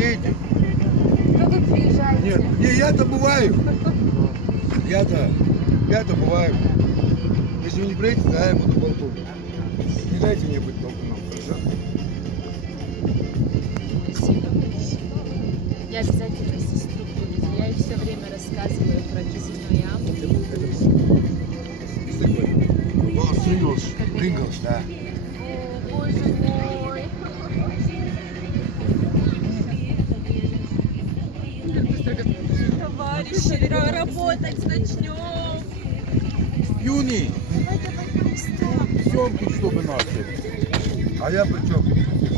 приедете? Ну вы приезжаете. Нет, не, я-то бываю. Я-то бываю. Если вы не приедете, да, я буду полковник. Не дайте мне быть полковником, хорошо? Спасибо. Я обязательно сестру приведу. Я ей все время рассказываю про кисельную яму. О, Принглс, Принглс, да. О, боже мой. Товарищи, работать начнем. Юни, съемки, чтобы начали. А я при чем?